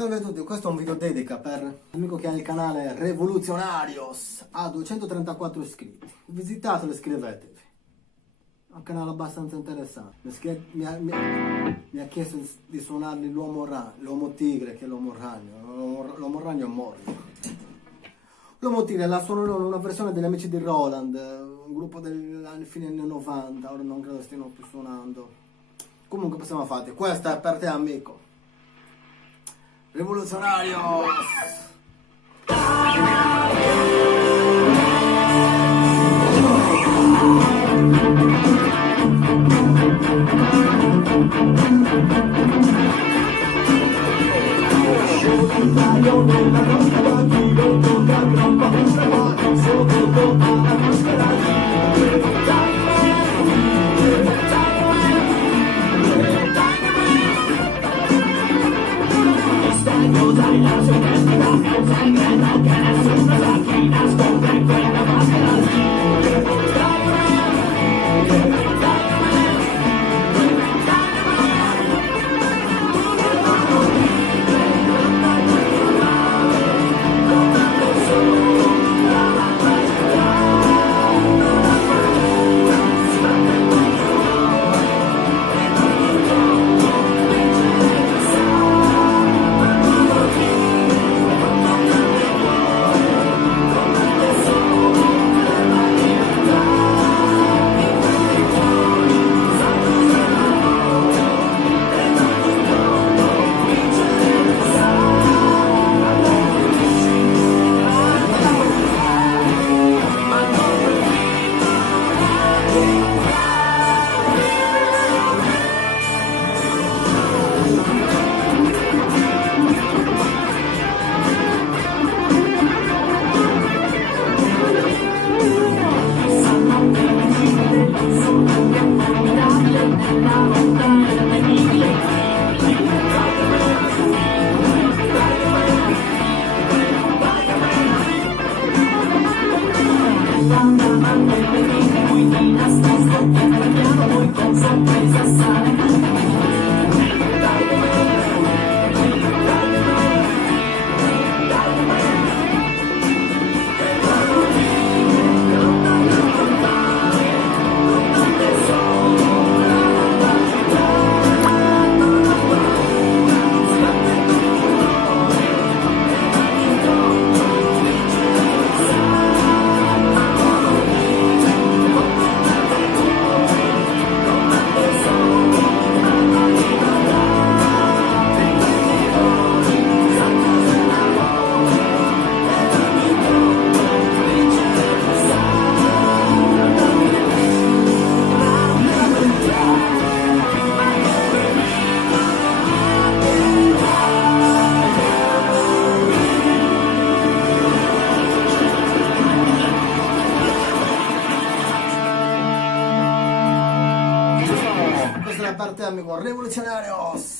Salve a tutti, questo è un video dedica per l'amico che ha il canale Revoluzionarios, ha 234 iscritti, visitatelo e iscrivetevi, è un canale abbastanza interessante. Mi ha chiesto di suonargli l'uomo tigre, che è l'uomo ragno, l'uomo ragno è morto. L'uomo tigre la suono in una versione degli Amici di Roland, un gruppo degli fine anni 90, ora non credo stiano più suonando. Comunque possiamo fare, questa è per te amico. Revoluzionarios! Dai la sua identità, è un segreto che nessuno sa chi nasconde quella maschera lì. Questa è la parte amico Revoluzionarios!